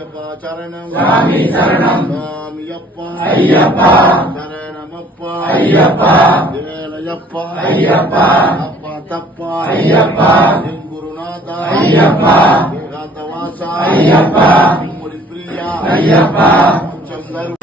ஐயப்பா சரணம் சாமி சரணம் சாமியப்பா ஐயப்பா சரணமப்பா ஐயப்பா ஏழையப்பா ஐயப்பா அப்பா தப்பா ஐயப்பா என் குருநாதா ஐயப்பா ஏகாந்தவாசா ஐயப்பா முடி பிரியா ஐயப்பா கொஞ்சம் தரு